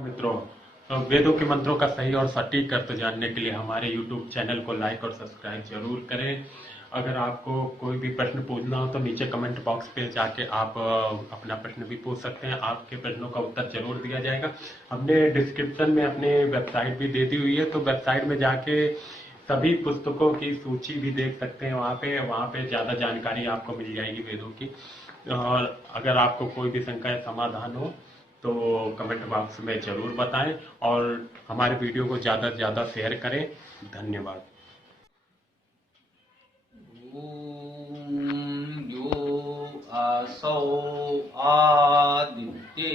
मित्रों, वेदों के मंत्रों का सही और सटीक अर्थ जानने के लिए हमारे YouTube चैनल को लाइक और सब्सक्राइब जरूर करें। अगर आपको कोई भी प्रश्न पूछना हो तो नीचे कमेंट बॉक्स पे जाके आप अपना प्रश्न भी पूछ सकते हैं। आपके प्रश्नों का उत्तर जरूर दिया जाएगा। हमने डिस्क्रिप्शन में अपनी वेबसाइट भी दे दी हुई है, तो वेबसाइट में जाके सभी पुस्तकों की सूची भी देख सकते हैं। वहाँ पे ज़्यादा जानकारी आपको मिल जाएगी वेदों की। और अगर आपको कोई भी शंका या समाधान हो तो कमेंट बॉक्स में जरूर बताएं और हमारे वीडियो को ज़्यादा से ज़्यादा शेयर करें। धन्यवाद। यो असौ आदित्ये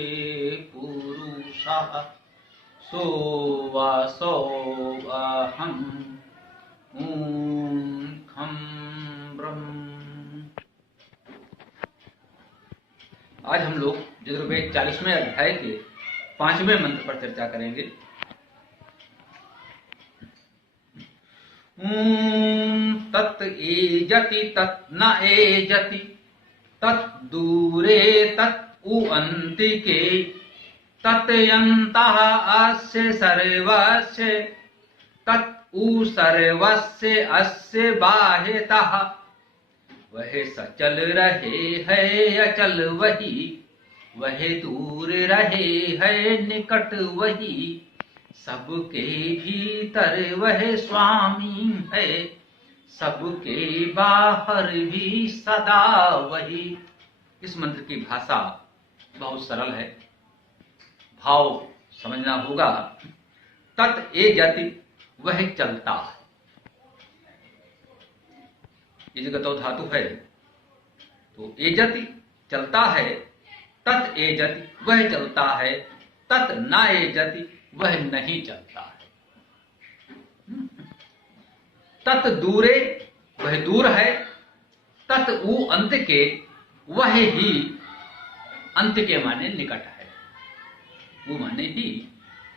पुरुषः सोऽसौ अहम् ॐ खं ब्रह्म। आज हम लोग यजुर्वेद 40वें अध्याय के 5वें मंत्र पर चर्चा करेंगे। तत् एजति तत् न एजति तत् दूरे तत् उ अन्तिके तत् यन्तः अस्य सर्वस्य तत् उ सर्वस्य अस्य बाह्यतः। वह सचल रहे है अचल वही, वह दूर रहे है निकट वही, सबके भीतर वह स्वामी है, सबके बाहर भी सदा वही। इस मंत्र की भाषा बहुत सरल है, भाव समझना होगा। तत् एजति, वह चलता है, इजगतो धातु है तो एजति चलता है। तत् एजति, वह चलता है। तत् न एजति, वह नहीं चलता है। तत् दूरे, वह दूर है। तत् उ अंत के, वह ही अंत के माने निकट है। वो माने ही,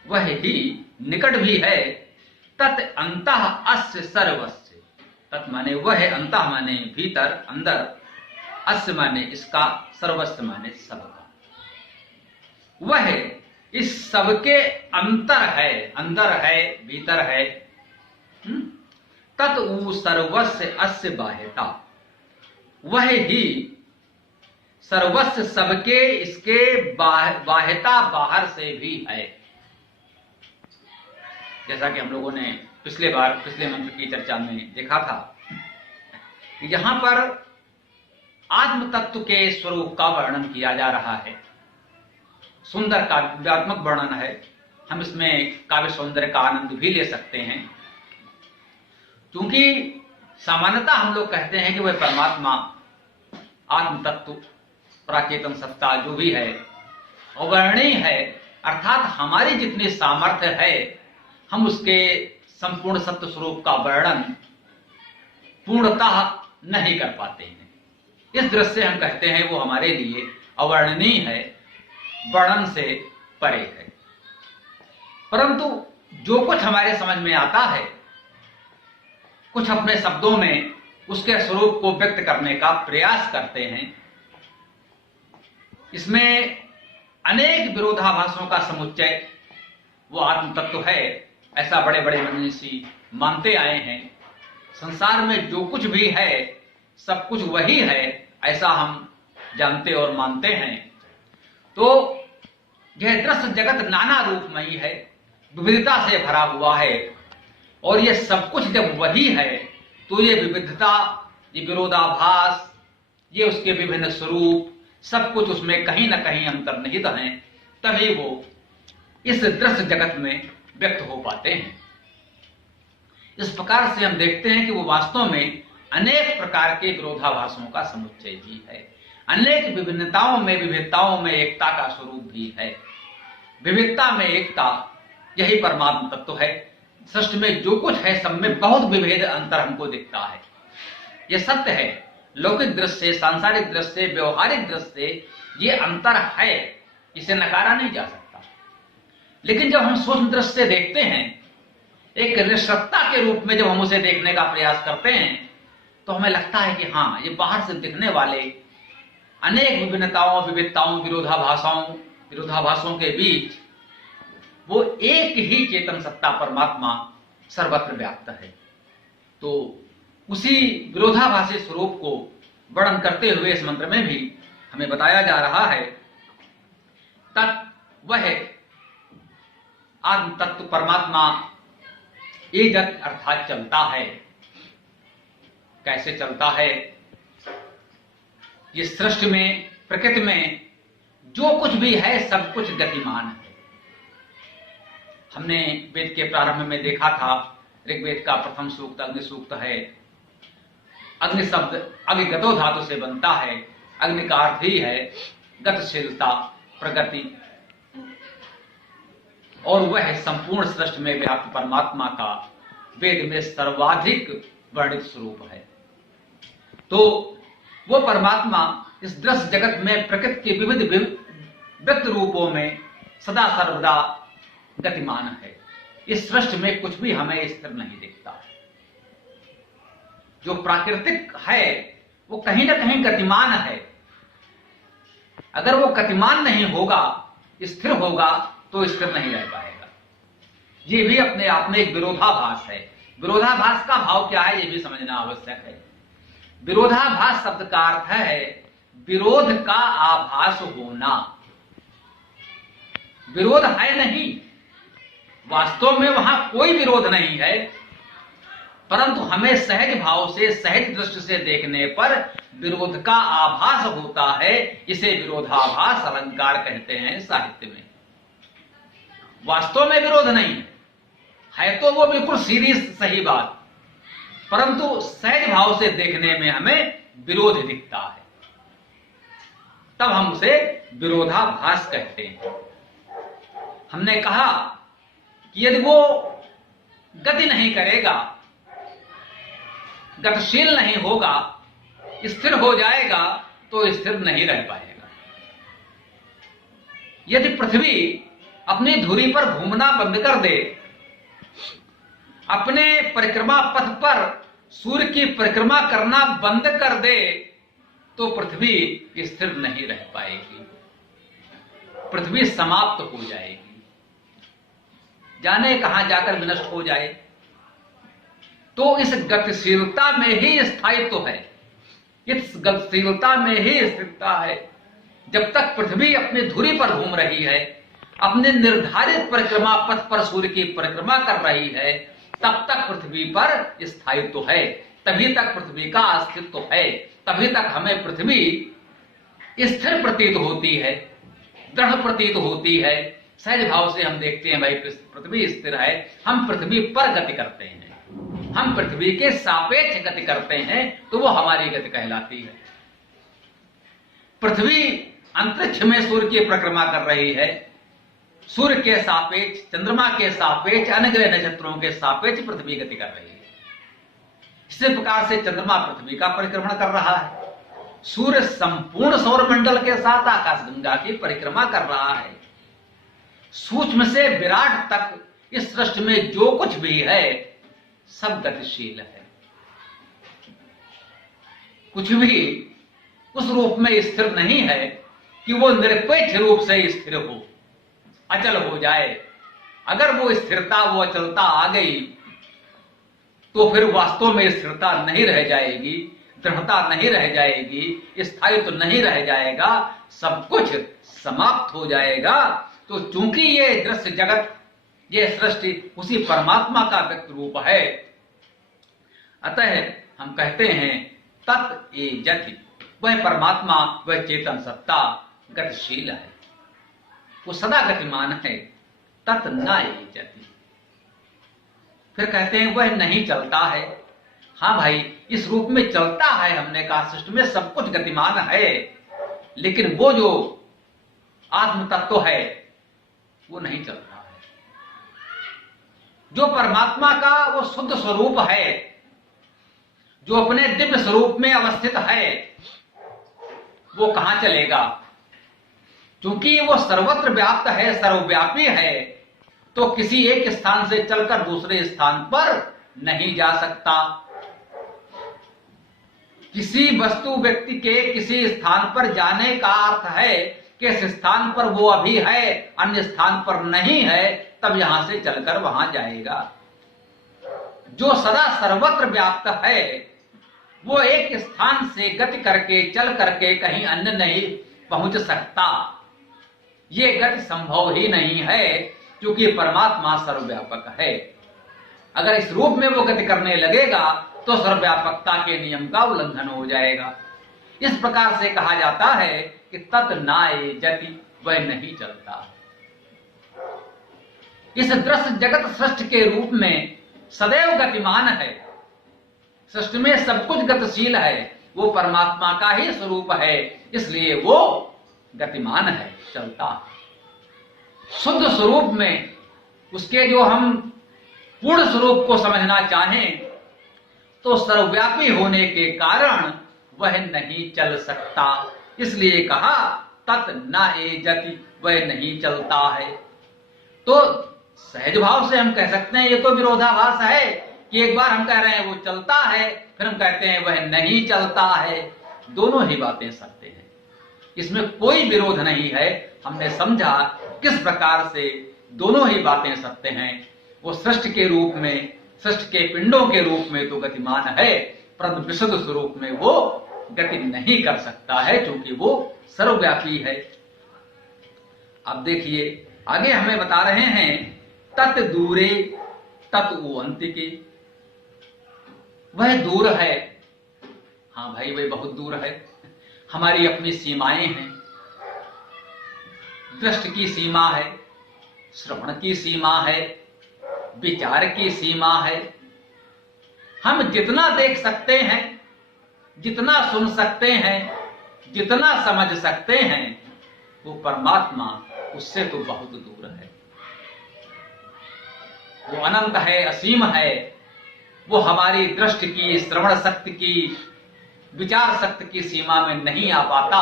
वह ही निकट भी है। तत् अंतः अस्य सर्वस्य, तत् माने वह, अंतः माने भीतर अंदर, अस्य माने इसका, सर्वस्व माने सबका। वह इस सबके अंतर है, अंदर है, भीतर है। तत् उ सर्वस्य अस्य बाह्यता, वह ही सर्वस्व सबके इसके बाह्यता बाहर से भी है। जैसा कि हम लोगों ने पिछले मंत्र की चर्चा में देखा था कि यहां पर आत्म तत्व के स्वरूप का वर्णन किया जा रहा है। सुंदर काव्यात्मक वर्णन है। हम इसमें काव्य सौंदर्य का आनंद भी ले सकते हैं, क्योंकि सामान्यतः हम लोग कहते हैं कि वह परमात्मा, आत्म तत्व, प्राचेतन सत्ता जो भी है अवर्णीय है, अर्थात हमारी जितनी सामर्थ्य है हम उसके संपूर्ण सत्य स्वरूप का वर्णन पूर्णतः नहीं कर पाते हैं। इस दृष्टि से हम कहते हैं वो हमारे लिए अवर्णनीय है, वर्णन से परे है। परंतु जो कुछ हमारे समझ में आता है, कुछ अपने शब्दों में उसके स्वरूप को व्यक्त करने का प्रयास करते हैं। इसमें अनेक विरोधाभासों का समुच्चय वो आत्म तत्व है, ऐसा बड़े बड़े मनीषी मानते आए हैं। संसार में जो कुछ भी है सब कुछ वही है, ऐसा हम जानते और मानते हैं। तो यह दृश्य जगत नाना रूपमयी है, विविधता से भरा हुआ है, और यह सब कुछ जब वही है तो ये विविधता, ये विरोधाभास, ये उसके विभिन्न स्वरूप, सब कुछ उसमें कहीं ना कहीं अंतर्निहित हैं, तभी वो इस दृश्य जगत में व्यक्त हो पाते हैं। इस प्रकार से हम देखते हैं कि वो वास्तव में अनेक प्रकार के विरोधाभासों का समुच्चय भी है, अनेक विभिन्नताओं में विविधताओं में एकता का स्वरूप भी है। विविधता में एकता, यही परमात्मा तत्व है। सृष्टि में जो कुछ है सब में बहुत विभेद अंतर हमको दिखता है, यह सत्य है। लौकिक दृष्टि से, सांसारिक दृष्टि से, व्यवहारिक दृष्टि से ये अंतर है, इसे नकारा नहीं जा सकता। लेकिन जब हम सूक्ष्म दृष्टि से देखते हैं, एक निश्चलता के रूप में जब हम उसे देखने का प्रयास करते हैं, तो हमें लगता है कि हाँ, ये बाहर से दिखने वाले अनेक विभिन्नताओं, विविधताओं, विरोधाभासों के बीच एक ही चेतन सत्ता परमात्मा सर्वत्र व्याप्त है। तो उसी विरोधाभासी स्वरूप को वर्णन करते हुए इस मंत्र में भी हमें बताया जा रहा है, तत् वह आत्म तत्व परमात्मा एजत अर्थात चलता है। कैसे चलता है? ये सृष्टि में, प्रकृति में जो कुछ भी है सब कुछ गतिमान है। हमने वेद के प्रारंभ में देखा था, ऋग्वेद का प्रथम सूक्त अग्नि सूक्त है। अग्नि शब्द अग्निगतो धातु से बनता है। अग्नि का अर्थ ही है गतिशीलता, प्रगति, और वह संपूर्ण सृष्टि में व्याप्त परमात्मा का वेद में सर्वाधिक वर्णित स्वरूप है। तो वो परमात्मा इस दृश्य जगत में प्रकृति के विविध व्यक्त रूपों में सदा सर्वदा गतिमान है। इस सृष्टि में कुछ भी हमें स्थिर नहीं दिखता है। जो प्राकृतिक है वो कहीं ना कहीं गतिमान है। अगर वो गतिमान नहीं होगा, स्थिर होगा, तो स्थिर नहीं रह पाएगा। ये भी अपने आप में एक विरोधाभास है। विरोधाभास का भाव क्या है, ये भी समझना आवश्यक है। विरोधाभास शब्द का अर्थ है विरोध का आभास होना। विरोध है नहीं, वास्तव में वहां कोई विरोध नहीं है, परंतु हमें सहज भाव से, सहज दृष्टि से देखने पर विरोध का आभास होता है। इसे विरोधाभास अलंकार कहते हैं साहित्य में। वास्तव में विरोध नहीं है तो वो बिल्कुल सीधी सही बात, परंतु सहज भाव से देखने में हमें विरोध दिखता है, तब हम उसे विरोधाभास कहते हैं। हमने कहा कि यदि वो गति नहीं करेगा, गतिशील नहीं होगा, स्थिर हो जाएगा, तो स्थिर नहीं रह पाएगा। यदि पृथ्वी अपनी धुरी पर घूमना बंद कर दे, अपने परिक्रमा पथ पर सूर्य की परिक्रमा करना बंद कर दे, तो पृथ्वी स्थिर नहीं रह पाएगी। पृथ्वी समाप्त हो जाएगी, जाने कहां जाकर विनष्ट हो जाए। तो इस गतिशीलता में ही स्थायित्व है, इस गतिशीलता में ही स्थिरता है। जब तक पृथ्वी अपनी धुरी पर घूम रही है, अपने निर्धारित परिक्रमा पथ पर सूर्य की परिक्रमा कर रही है, तब तक पृथ्वी पर स्थायित्व है, तभी तक पृथ्वी का अस्तित्व है, तभी तक हमें पृथ्वी स्थिर प्रतीत होती है, दृढ़ प्रतीत होती है। सहज भाव से हम देखते हैं भाई पृथ्वी स्थिर है, हम पृथ्वी पर गति करते हैं, हम पृथ्वी के सापेक्ष गति करते हैं, तो वो हमारी गति कहलाती है। पृथ्वी अंतरिक्ष में सूर्य की परिक्रमा कर रही है, सूर्य के सापेक्ष, चंद्रमा के सापेक्ष, अन्य ग्रह नक्षत्रों के सापेक्ष पृथ्वी गति कर रही है। इसी प्रकार से चंद्रमा पृथ्वी का परिक्रमण कर रहा है, सूर्य संपूर्ण सौरमंडल के साथ आकाशगंगा की परिक्रमा कर रहा है। सूक्ष्म से विराट तक इस सृष्टि में जो कुछ भी है सब गतिशील है। कुछ भी उस रूप में स्थिर नहीं है कि वो निरपेक्ष रूप से स्थिर हो, अचल हो जाए। अगर वो स्थिरता, वो अचलता आ गई, तो फिर वास्तव में स्थिरता नहीं रह जाएगी, दृढ़ता नहीं रह जाएगी, स्थायित्व नहीं रह जाएगा, सब कुछ समाप्त हो जाएगा। तो चूंकि ये दृश्य जगत, ये सृष्टि उसी परमात्मा का व्यक्त रूप है, अतः हम कहते हैं तत् एजति, वह परमात्मा, वह चेतन सत्ता गतिशील है, वो सदा गतिमान है। तत् न एजति, फिर कहते हैं वह नहीं चलता है। हाँ भाई, इस रूप में चलता है, हमने कहा सृष्टि में सब कुछ गतिमान है, लेकिन वो जो आत्म तत्व है वो नहीं चल रहा है। जो परमात्मा का वो शुद्ध स्वरूप है, जो अपने दिव्य स्वरूप में अवस्थित है, वो कहां चलेगा? क्योंकि वो सर्वत्र व्याप्त है, सर्वव्यापी है, तो किसी एक स्थान से चलकर दूसरे स्थान पर नहीं जा सकता। किसी वस्तु व्यक्ति के किसी स्थान पर जाने का अर्थ है किस स्थान पर वो अभी है, अन्य स्थान पर नहीं है, तब यहां से चलकर वहां जाएगा। जो सदा सर्वत्र व्याप्त है वो एक स्थान से गति करके चल करके कहीं अन्य नहीं पहुंच सकता। ये गति संभव ही नहीं है, क्योंकि परमात्मा सर्वव्यापक है। अगर इस रूप में वो गति करने लगेगा तो सर्वव्यापकता के नियम का उल्लंघन हो जाएगा। इस प्रकार से कहा जाता है कि तत् नाए जति, वह नहीं चलता। इस दृश्य जगत सृष्टि के रूप में सदैव गतिमान है। सृष्टि में सब कुछ गतिशील है, वो परमात्मा का ही स्वरूप है, इसलिए वो गतिमान है, चलता है। शुद्ध स्वरूप में उसके जो हम पूर्ण स्वरूप को समझना चाहें तो सर्वव्यापी होने के कारण वह नहीं चल सकता, इसलिए कहा तत् न एजति, वह नहीं चलता है। तो सहज भाव से हम कह सकते हैं ये तो विरोधाभास है कि एक बार हम कह रहे हैं वो चलता है, फिर हम कहते हैं वह नहीं चलता है। दोनों ही बातें सत्य हैं, इसमें कोई विरोध नहीं है। हमने समझा किस प्रकार से दोनों ही बातें सत्य हैं। वो सृष्टि के रूप में, सृष्टि के पिंडों के रूप में तो गतिमान है, परंतु विशुद्ध स्वरूप में वो गति नहीं कर सकता है, क्योंकि वो सर्वव्यापी है। अब देखिए आगे हमें बता रहे हैं तत् दूरे तत् उअंतिके, वह दूर है। हाँ भाई, वह बहुत दूर है। हमारी अपनी सीमाएं हैं। दृष्टि की सीमा है, श्रवण की सीमा है, विचार की सीमा है। हम जितना देख सकते हैं, जितना सुन सकते हैं, जितना समझ सकते हैं, वो परमात्मा उससे तो बहुत दूर है। वो अनंत है, असीम है। वो हमारी दृष्टि की, श्रवण शक्ति की, विचार शक्ति की सीमा में नहीं आ पाता।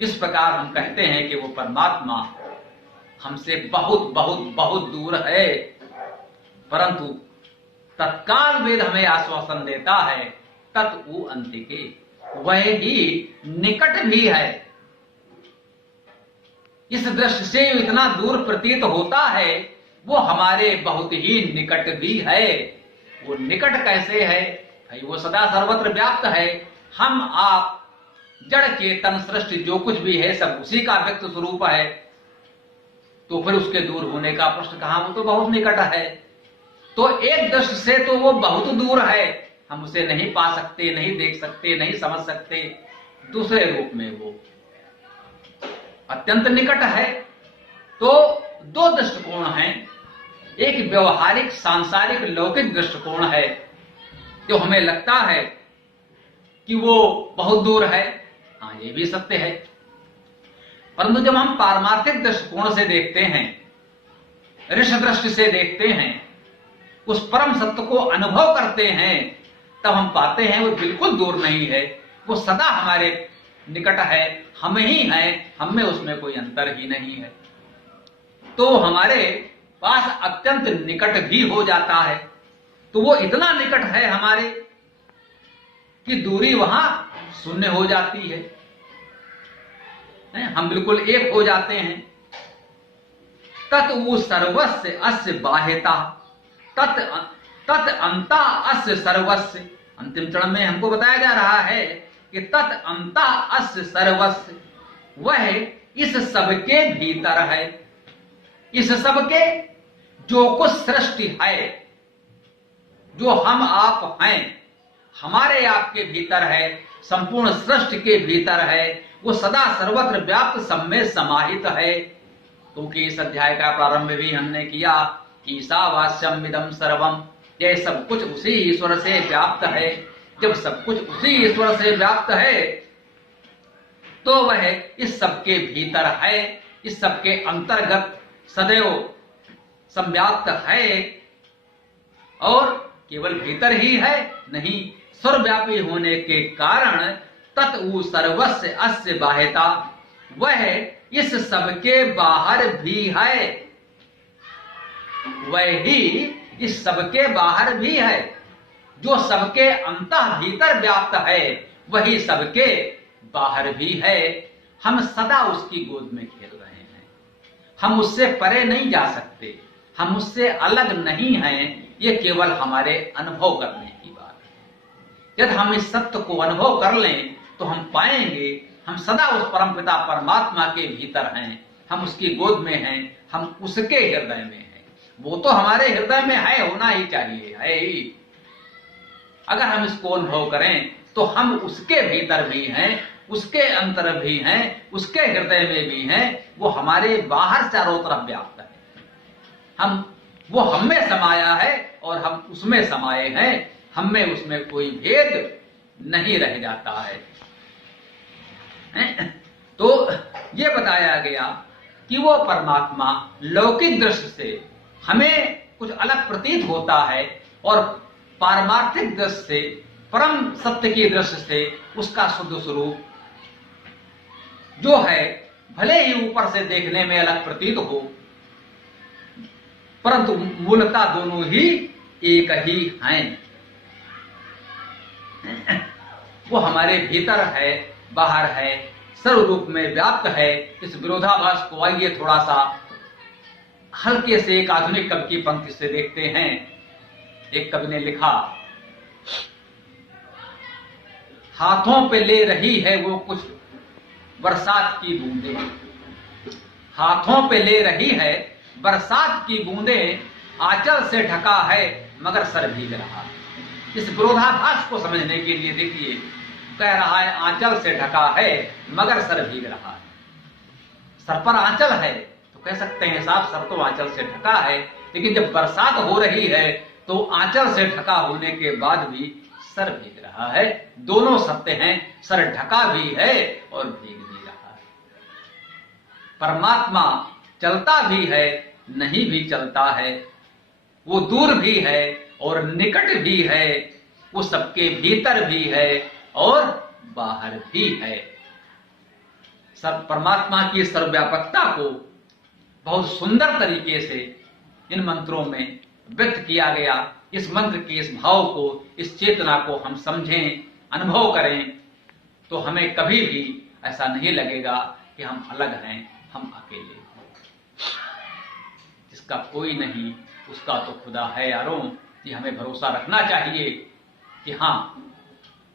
इस प्रकार हम कहते हैं कि वो परमात्मा हमसे बहुत बहुत बहुत दूर है। परंतु तत्काल वेद हमें आश्वासन देता है तत् उअंतिके, वह ही निकट भी है। इस दृष्टि से इतना दूर प्रतीत होता है, वो हमारे बहुत ही निकट भी है। वो निकट कैसे है भाई? वो सदा सर्वत्र व्याप्त है। हम आप जड़ चेतन सृष्टि जो कुछ भी है सब उसी का व्यक्त स्वरूप है, तो फिर उसके दूर होने का प्रश्न कहां? वो तो बहुत निकट है। तो एक दृष्टि से तो वो बहुत दूर है, हम उसे नहीं पा सकते, नहीं देख सकते, नहीं समझ सकते। दूसरे रूप में वो अत्यंत निकट है। तो दो दृष्टिकोण हैं। एक व्यवहारिक सांसारिक लौकिक दृष्टिकोण है, जो हमें लगता है कि वो बहुत दूर है। हाँ, ये भी सत्य है। परंतु जब हम पारमार्थिक दृष्टिकोण से देखते हैं, ऋष दृष्टि से देखते हैं, उस परम सत्य को अनुभव करते हैं, तब हम पाते हैं वो बिल्कुल दूर नहीं है। वो सदा हमारे निकट है, हम ही हैं, हम में उसमें कोई अंतर ही नहीं है। तो हमारे पास अत्यंत निकट भी हो जाता है। तो वो इतना निकट है हमारे कि दूरी वहां शून्य हो जाती है। हम बिल्कुल एक हो जाते हैं। तत् वो सर्वस्य अस्य बाह्यता तत् अंता अस्य सर्वस्य। अंतिम चरण में हमको बताया जा रहा है कि तत् अंता अस्य सर्वस्य, वह इस सबके भीतर है। इस सबके जो कुछ सृष्टि है, जो हम आप हैं, हमारे आपके भीतर है, संपूर्ण सृष्टि के भीतर है। वो सदा सर्वत्र व्याप्त सब में समाहित है। क्योंकि इस अध्याय का प्रारंभ भी हमने किया, ईशावास्यम इदं सर्वम, ये सब कुछ उसी ईश्वर से व्याप्त है। जब सब कुछ उसी ईश्वर से व्याप्त है तो वह इस सबके भीतर है, इस सबके अंतर्गत सदैव संव्याप्त है। और केवल भीतर ही है नहीं, सर्वव्यापी होने के कारण तत् सर्वस्य अस्य बाह्यता, वह इस सबके बाहर भी है। वह ही इस सबके बाहर भी है। जो सबके अंतः भीतर व्याप्त है, वही सबके बाहर भी है। हम सदा उसकी गोद में खेल रहे हैं। हम उससे परे नहीं जा सकते, हम उससे अलग नहीं हैं। ये केवल हमारे अनुभव करने की बात है। यदि हम इस सत्य को अनुभव कर लें तो हम पाएंगे हम सदा उस परमपिता परमात्मा के भीतर हैं, हम उसकी गोद में हैं, हम उसके हृदय में हैं। वो तो हमारे हृदय में है, होना ही चाहिए, है ही। अगर हम इसको अनुभव करें तो हम उसके भीतर भी हैं, उसके अंतर भी हैं, उसके हृदय में भी हैं। वो हमारे बाहर चारों तरफ व्याप्त है। वो हम में समाया है और हम उसमें समाये हैं। हम में उसमें कोई भेद नहीं रह जाता है। तो ये बताया गया कि वो परमात्मा लौकिक दृष्टि से हमें कुछ अलग प्रतीत होता है और पारमार्थिक दृष्टि से, परम सत्य की दृष्टि से उसका शुद्ध स्वरूप जो है, भले ही ऊपर से देखने में अलग प्रतीत हो, परंतु मूलतः दोनों ही एक ही हैं। वो हमारे भीतर है, बाहर है, सर्व रूप में व्याप्त है। इस विरोधाभास को आइए थोड़ा सा हल्के से एक आधुनिक कवि की पंक्ति से देखते हैं। एक कवि ने लिखा, हाथों पे ले रही है वो कुछ बरसात की बूंदें, हाथों पे ले रही है बरसात की बूंदें, आंचल से ढका है मगर सर भीग रहा। इस विरोधाभास को समझने के लिए देखिए, कह रहा है आंचल से ढका है मगर सर भीग रहा है। सर पर आंचल है तो कह सकते हैं साहब सर तो आंचल से ढका है, लेकिन जब बरसात हो रही है तो आंचल से ढका होने के बाद भी सर भीग रहा है। दोनों सत्य हैं, सर ढका भी है और भीग भी रहा है। परमात्मा चलता भी है, नहीं भी चलता है, वो दूर भी है और निकट भी है, वो सबके भीतर भी है और बाहर भी है। परमात्मा की सर्वव्यापकता को बहुत सुंदर तरीके से इन मंत्रों में व्यक्त किया गया। इस मंत्र के इस भाव को, इस चेतना को हम समझें, अनुभव करें तो हमें कभी भी ऐसा नहीं लगेगा कि हम अलग हैं, हम अकेले हैं। जिसका कोई नहीं उसका तो खुदा है यारों। ये हमें भरोसा रखना चाहिए कि हाँ,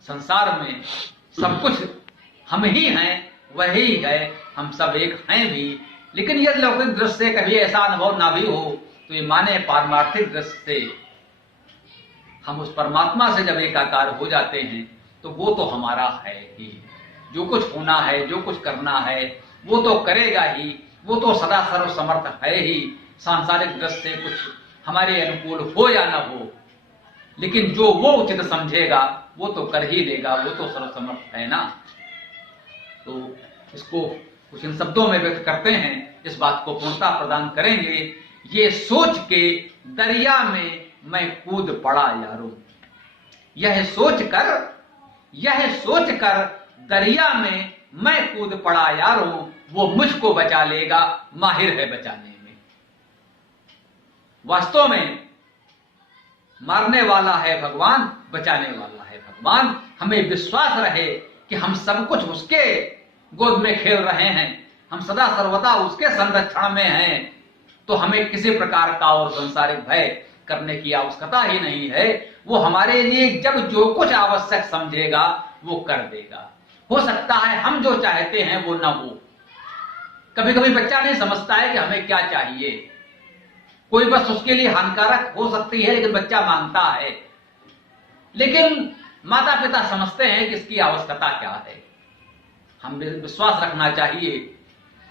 संसार में सब कुछ हम ही हैं, वही है, हम सब एक हैं भी। लेकिन यदि लौकिक दृष्टि से कभी ऐसा अनुभव ना भी हो तो ये माने पारमार्थिक दृष्टि से हम उस परमात्मा से जब एकाकार हो जाते हैं तो वो तो हमारा है ही। जो कुछ होना है, जो कुछ करना है, वो तो करेगा ही, वो तो सदा सर्वसमर्थ है ही। सांसारिक दृष्टि से कुछ हमारे अनुकूल हो या ना हो, लेकिन जो वो उचित समझेगा वो तो कर ही देगा, वो तो सर्वसमर्थ है ना। तो इसको कुछ इन शब्दों में व्यक्त करते हैं, इस बात को पूर्णता प्रदान करेंगे। ये सोच के दरिया में मैं कूद पड़ा यारों, यह सोच कर दरिया में मैं कूद पड़ा यारों, वो मुझको बचा लेगा, माहिर है बचाने में। वास्तव में मारने वाला है भगवान, बचाने वाला है भगवान। हमें विश्वास रहे कि हम सब कुछ उसके गोद में खेल रहे हैं, हम सदा सर्वदा उसके संरक्षण में हैं, तो हमें किसी प्रकार का और संसारिक भय करने की आवश्यकता ही नहीं है। वो हमारे लिए जब जो कुछ आवश्यक समझेगा वो कर देगा। हो सकता है हम जो चाहते हैं वो ना हो। कभी कभी बच्चा नहीं समझता है कि हमें क्या चाहिए, कोई बस उसके लिए हानिकारक हो सकती है लेकिन बच्चा मांगता है। लेकिन माता पिता समझते हैं कि इसकी आवश्यकता क्या है। हम विश्वास रखना चाहिए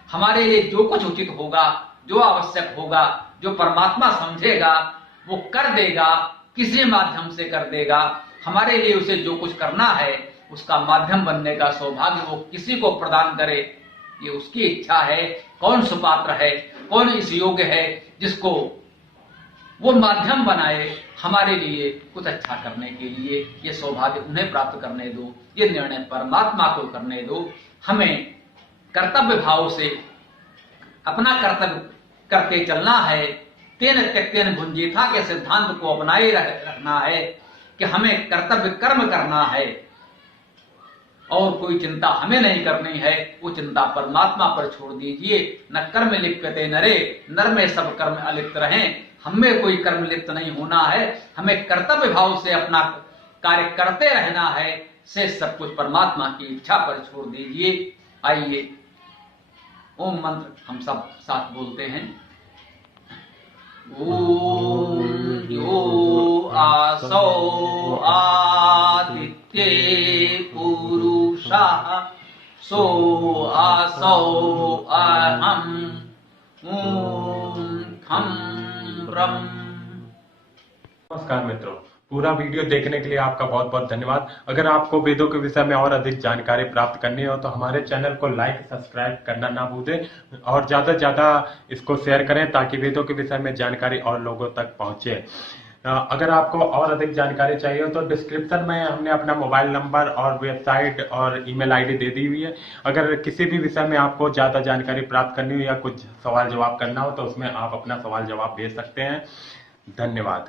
हमारे लिए जो कुछ उचित होगा, जो आवश्यक होगा, जो परमात्मा समझेगा वो कर देगा, किसी माध्यम से कर देगा। हमारे लिए उसे जो कुछ करना है उसका माध्यम बनने का सौभाग्य वो किसी को प्रदान करे, ये उसकी इच्छा है। कौन सुपात्र है, कौन इस योग्य है जिसको वो माध्यम बनाए हमारे लिए कुछ अच्छा करने के लिए। ये सौभाग्य उन्हें प्राप्त करने दो, ये निर्णय परमात्मा को करने दो। हमें कर्तव्य भाव से अपना कर्तव्य करते चलना है। तेन त्यक्तेन भुंजीथा के सिद्धांत को अपनाए रखना है कि हमें कर्तव्य कर्म करना है। और कोई चिंता हमें नहीं करनी है, वो चिंता परमात्मा पर छोड़ दीजिए। न कर्म लिप्यते नरे, नर में सब कर्म अलिप्त रहें। हमें कोई कर्म लिप्त नहीं होना है, हमें कर्तव्य भाव से अपना कार्य करते रहना है। से सब कुछ परमात्मा की इच्छा पर छोड़ दीजिए। आइए ओम मंत्र हम सब साथ बोलते हैं। ओम यो आसौ आदित्ये पुरुषः सो आसौ अहम् ओम खं ब्रह्म। नमस्कार मित्रों, पूरा वीडियो देखने के लिए आपका बहुत बहुत धन्यवाद। अगर आपको वेदों के विषय में और अधिक जानकारी प्राप्त करनी हो तो हमारे चैनल को लाइक सब्सक्राइब करना ना भूलें और ज्यादा से ज्यादा इसको शेयर करें ताकि वेदों के विषय में जानकारी और लोगों तक पहुंचे। अगर आपको और अधिक जानकारी चाहिए हो तो डिस्क्रिप्शन में हमने अपना मोबाइल नंबर और वेबसाइट और ईमेल आईडी दे दी हुई है। अगर किसी भी विषय में आपको ज्यादा जानकारी प्राप्त करनी हो या कुछ सवाल जवाब करना हो तो उसमें आप अपना सवाल जवाब भेज सकते हैं। धन्यवाद।